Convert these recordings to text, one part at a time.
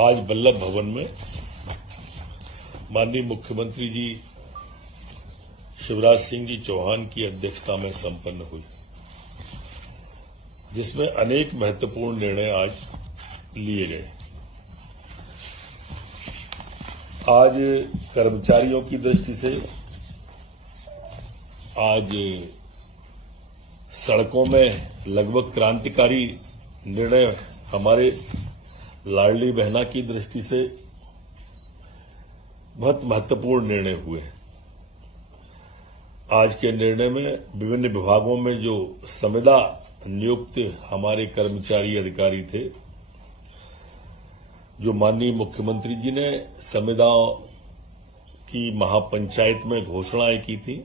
आज वल्लभ भवन में माननीय मुख्यमंत्री जी शिवराज सिंह जी चौहान की अध्यक्षता में संपन्न हुई, जिसमें अनेक महत्वपूर्ण निर्णय आज लिए गए। आज कर्मचारियों की दृष्टि से आज सड़कों में लगभग क्रांतिकारी निर्णय, हमारे लाडली बहना की दृष्टि से बहुत महत्वपूर्ण निर्णय हुए। आज के निर्णय में विभिन्न विभागों में जो संविदा नियुक्त हमारे कर्मचारी अधिकारी थे, जो माननीय मुख्यमंत्री जी ने संविदाओं की महापंचायत में घोषणाएं की थी,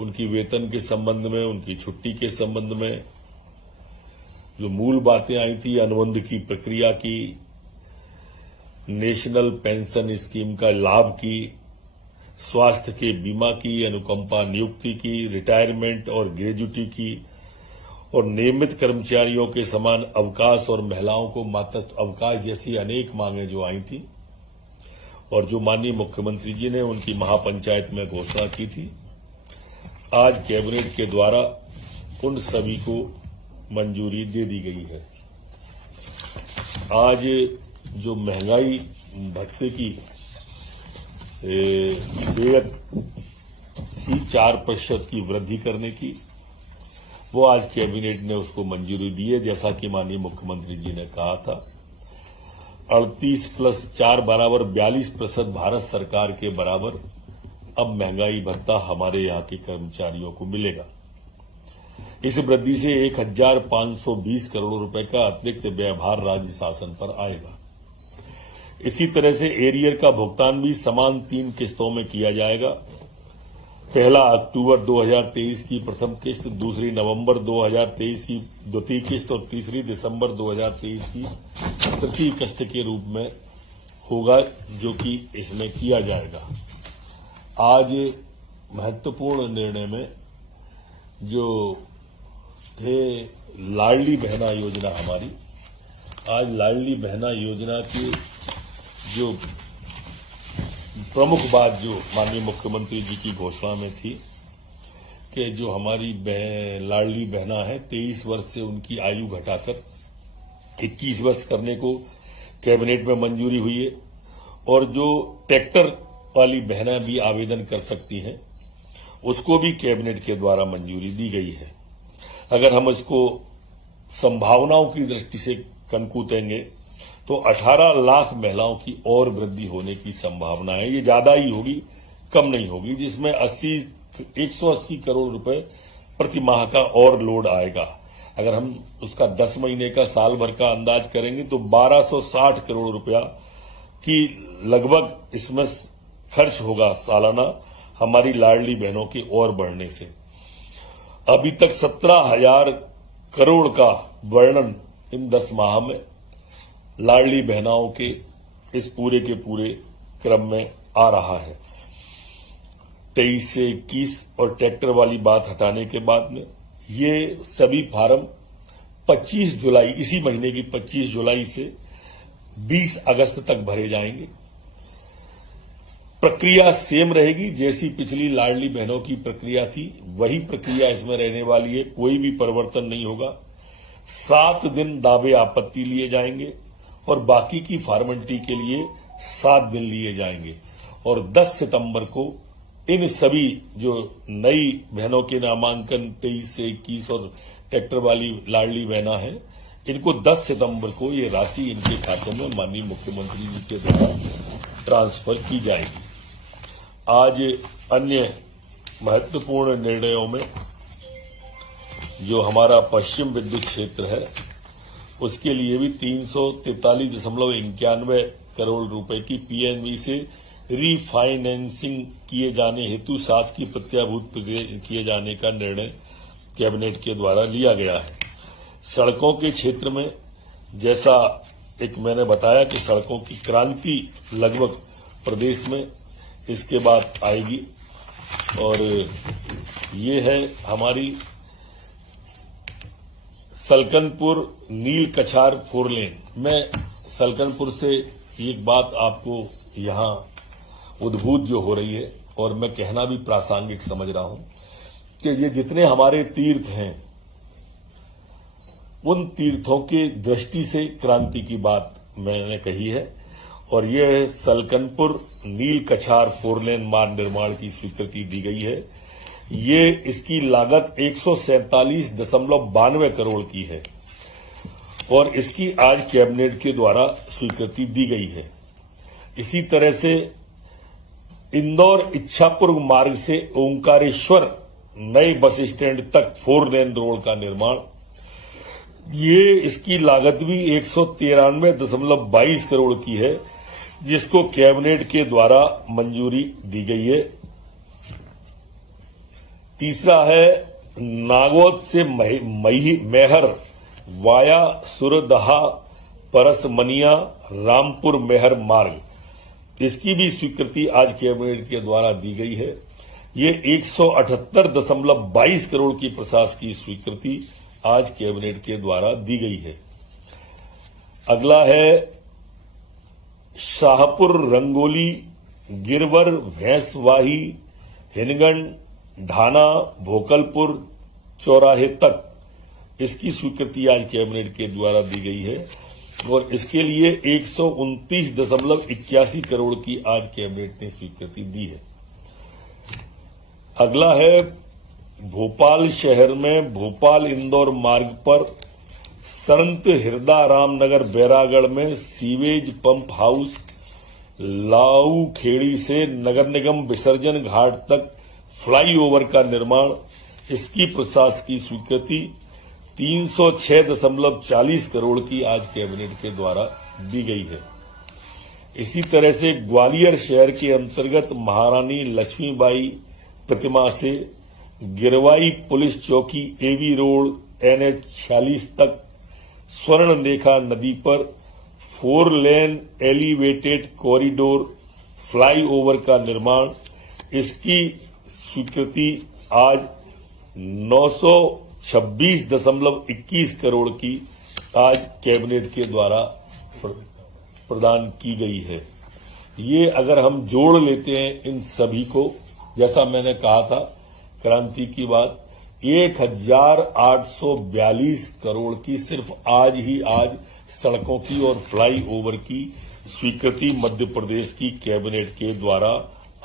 उनकी वेतन के संबंध में, उनकी छुट्टी के संबंध में जो मूल बातें आई थी, अनुबंध की प्रक्रिया की, नेशनल पेंशन स्कीम का लाभ की, स्वास्थ्य के बीमा की, अनुकंपा नियुक्ति की, रिटायरमेंट और ग्रेजुटी की, और नियमित कर्मचारियों के समान अवकाश और महिलाओं को मातृत्व अवकाश जैसी अनेक मांगें जो आई थी और जो माननीय मुख्यमंत्री जी ने उनकी महापंचायत में घोषणा की थी, आज कैबिनेट के द्वारा उन सभी को मंजूरी दे दी गई है। आज जो महंगाई भत्ते की देयक की 4% की वृद्धि करने की, वो आज कैबिनेट ने उसको मंजूरी दी है। जैसा कि माननीय मुख्यमंत्री जी ने कहा था, 38 + 4 बराबर 42% भारत सरकार के बराबर अब महंगाई भत्ता हमारे यहां के कर्मचारियों को मिलेगा। इस वृद्धि से 1520 करोड़ रुपए का अतिरिक्त व्ययभार राज्य शासन पर आएगा। इसी तरह से एरियर का भुगतान भी समान 3 किस्तों में किया जाएगा। पहला अक्टूबर 2023 की प्रथम किस्त, दूसरी नवंबर 2023 की द्वितीय किस्त और तीसरी दिसंबर 2023 की तृतीय किस्त के रूप में होगा, जो कि इसमें किया जाएगा। आज महत्वपूर्ण निर्णय में जो थे लाडली बहना योजना हमारी, आज लाडली बहना योजना की जो प्रमुख बात जो माननीय मुख्यमंत्री जी की घोषणा में थी कि जो हमारी लाडली बहना है, 23 वर्ष से उनकी आयु घटाकर 21 वर्ष करने को कैबिनेट में मंजूरी हुई है, और जो ट्रैक्टर वाली बहना भी आवेदन कर सकती हैं, उसको भी कैबिनेट के द्वारा मंजूरी दी गई है। अगर हम इसको संभावनाओं की दृष्टि से कनकूतेंगे तो 18 लाख महिलाओं की और वृद्धि होने की संभावना है। ये ज्यादा ही होगी, कम नहीं होगी, जिसमें 180 करोड़ रुपए प्रति माह का और लोड आएगा। अगर हम उसका 10 महीने का, साल भर का अंदाज करेंगे तो 1260 करोड़ रुपया की लगभग इसमें खर्च होगा सालाना हमारी लाडली बहनों के और बढ़ने से। अभी तक 17,000 करोड़ का वर्णन इन 10 माह में लाडली बहनाओं के इस पूरे के पूरे क्रम में आ रहा है। 23 से 21 और ट्रैक्टर वाली बात हटाने के बाद में ये सभी फार्म 25 जुलाई, इसी महीने की 25 जुलाई से 20 अगस्त तक भरे जाएंगे। प्रक्रिया सेम रहेगी, जैसी पिछली लाडली बहनों की प्रक्रिया थी वही प्रक्रिया इसमें रहने वाली है, कोई भी परिवर्तन नहीं होगा। 7 दिन दावे आपत्ति लिए जाएंगे और बाकी की फॉर्मेलिटी के लिए 7 दिन लिए जाएंगे, और 10 सितंबर को इन सभी जो नई बहनों के नामांकन 23 से 21 और ट्रैक्टर वाली लाडली बहना है, इनको 10 सितंबर को ये राशि इनके खातों में माननीय मुख्यमंत्री जी के द्वारा ट्रांसफर की जाएगी। आज अन्य महत्वपूर्ण निर्णयों में जो हमारा पश्चिम विद्युत क्षेत्र है, उसके लिए भी 343.91 करोड़ रुपए की पीएनबी से रीफाइनेंसिंग किए जाने हेतु शासकीय प्रत्याभूत किए जाने का निर्णय कैबिनेट के द्वारा लिया गया है। सड़कों के क्षेत्र में जैसा एक मैंने बताया कि सड़कों की क्रांति लगभग प्रदेश में इसके बाद आएगी, और ये है हमारी सलकनपुर नील कछार 4 लेन। मैं सलकनपुर से एक बात आपको यहां उद्भूत जो हो रही है, और मैं कहना भी प्रासंगिक समझ रहा हूं, कि ये जितने हमारे तीर्थ हैं, उन तीर्थों की दृष्टि से क्रांति की बात मैंने कही है। और यह सलकनपुर नील कछार 4 लेन मार्ग निर्माण की स्वीकृति दी गई है। ये इसकी लागत 147.92 करोड़ की है और इसकी आज कैबिनेट के द्वारा स्वीकृति दी गई है। इसी तरह से इंदौर इच्छापुर मार्ग से ओंकारेश्वर नए बस स्टैंड तक 4 लेन रोड का निर्माण, ये इसकी लागत भी 193.22 करोड़ की है, जिसको कैबिनेट के द्वारा मंजूरी दी गई है। तीसरा है नागौद से मैहर वाया सुरदहा परसमनिया रामपुर मैहर मार्ग, इसकी भी स्वीकृति आज कैबिनेट के द्वारा दी गई है। ये 178.22 करोड़ की प्रशासकीय स्वीकृति आज कैबिनेट के द्वारा दी गई है। अगला है शाहपुर रंगोली गिरवर भैंसवाही हिनगन ढाना भोकलपुर चौराहे तक, इसकी स्वीकृति आज कैबिनेट के द्वारा दी गई है और इसके लिए 129.81 करोड़ की आज कैबिनेट ने स्वीकृति दी है। अगला है भोपाल शहर में भोपाल इंदौर मार्ग पर संत हृदय रामनगर बैरागढ़ में सीवेज पंप हाउस लाऊ खेड़ी से नगर निगम विसर्जन घाट तक फ्लाईओवर का निर्माण, इसकी प्रशासकीय स्वीकृति 306.40 करोड़ की आज कैबिनेट के द्वारा दी गई है। इसी तरह से ग्वालियर शहर के अंतर्गत महारानी लक्ष्मीबाई प्रतिमा से गिरवाई पुलिस चौकी एवी रोड NH 46 तक स्वर्ण रेखा नदी पर 4 लेन एलिवेटेड कॉरिडोर फ्लाईओवर का निर्माण, इसकी स्वीकृति आज 926.21 करोड़ की आज कैबिनेट के द्वारा प्रदान की गई है। ये अगर हम जोड़ लेते हैं इन सभी को, जैसा मैंने कहा था क्रांति की बात, 1842 करोड़ की सिर्फ आज सड़कों की और फ्लाईओवर की स्वीकृति मध्य प्रदेश की कैबिनेट के द्वारा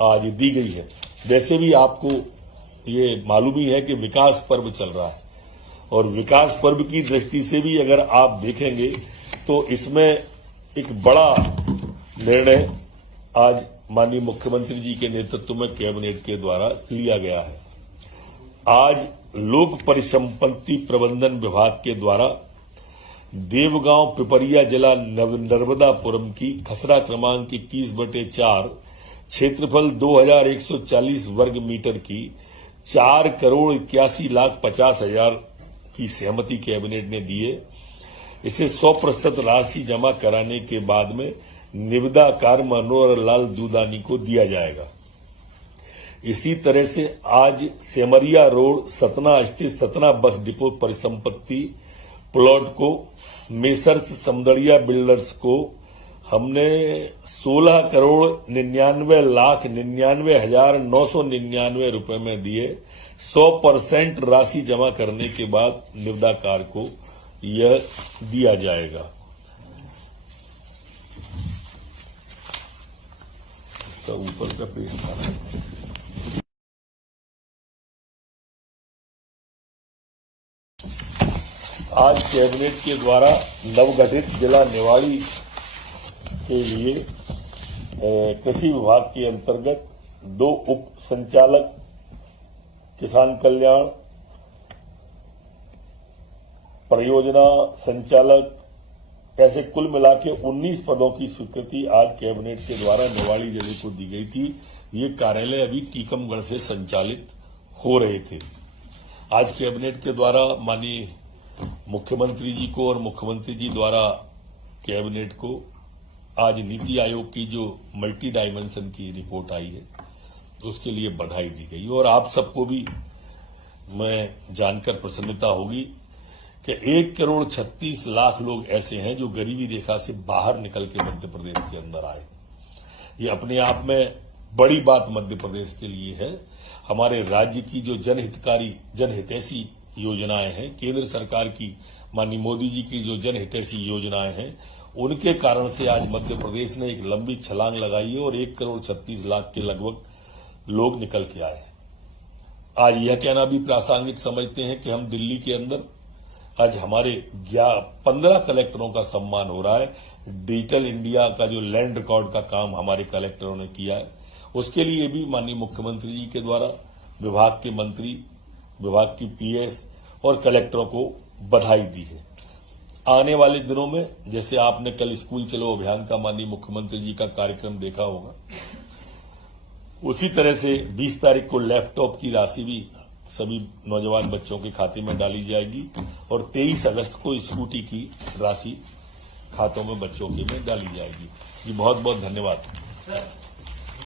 आज दी गई है। वैसे भी आपको ये मालूम ही है कि विकास पर्व चल रहा है और विकास पर्व की दृष्टि से भी अगर आप देखेंगे तो इसमें एक बड़ा निर्णय आज माननीय मुख्यमंत्री जी के नेतृत्व में कैबिनेट के द्वारा लिया गया है। आज लोक परिसंपत्ति प्रबंधन विभाग के द्वारा देवगांव पिपरिया जिला नर्मदापुरम की खसरा क्रमांक 21/4 क्षेत्रफल 2140 वर्ग मीटर की 4,81,50,000 की सहमति कैबिनेट ने दी है। इसे 100% राशि जमा कराने के बाद में निविदा कार्य मनोहर लाल दूदानी को दिया जाएगा। इसी तरह से आज सेमरिया रोड सतना स्थित सतना बस डिपो परिसंपत्ति प्लॉट को मेसर्स समदड़िया बिल्डर्स को हमने 16,99,99,999 रुपए में दिए। 100% राशि जमा करने के बाद निविदा कार्य को यह दिया जाएगा। इसका ऊपर का पेज था। आज कैबिनेट के द्वारा नवगठित जिला निवाड़ी के लिए कृषि विभाग के अंतर्गत 2 उप संचालक, किसान कल्याण परियोजना संचालक, ऐसे कुल मिला के 19 पदों की स्वीकृति आज कैबिनेट के द्वारा निवाड़ी जिले को दी गई थी। ये कार्यालय अभी टीकमगढ़ से संचालित हो रहे थे। आज कैबिनेट के द्वारा माननीय मुख्यमंत्री जी को और मुख्यमंत्री जी द्वारा कैबिनेट को आज नीति आयोग की जो मल्टी डायमेंशन की रिपोर्ट आई है उसके लिए बधाई दी गई। और आप सबको भी मैं जानकर प्रसन्नता होगी कि 1,36,00,000 लोग ऐसे हैं जो गरीबी रेखा से बाहर निकल के मध्य प्रदेश के अंदर आए। ये अपने आप में बड़ी बात मध्य प्रदेश के लिए है। हमारे राज्य की जो जनहितकारी जनहितैषी योजनाएं हैं, केंद्र सरकार की माननीय मोदी जी की जो जनहितैषी योजनाएं हैं, उनके कारण से आज मध्य प्रदेश ने एक लंबी छलांग लगाई है और 1,36,00,000 के लगभग लोग निकल के आए। आज यह कहना भी प्रासंगिक समझते हैं कि हम दिल्ली के अंदर आज हमारे 15 कलेक्टरों का सम्मान हो रहा है। डिजिटल इंडिया का जो लैंड रिकॉर्ड का काम हमारे कलेक्टरों ने किया है, उसके लिए भी माननीय मुख्यमंत्री जी के द्वारा विभाग के मंत्री, विभाग की पीएस और कलेक्टरों को बधाई दी है। आने वाले दिनों में जैसे आपने कल स्कूल चलो अभियान का माननीय मुख्यमंत्री जी का कार्यक्रम देखा होगा, उसी तरह से 20 तारीख को लैपटॉप की राशि भी सभी नौजवान बच्चों के खाते में डाली जाएगी और 23 अगस्त को स्कूटी की राशि खातों में बच्चों के में डाली जाएगी। जी बहुत बहुत धन्यवाद।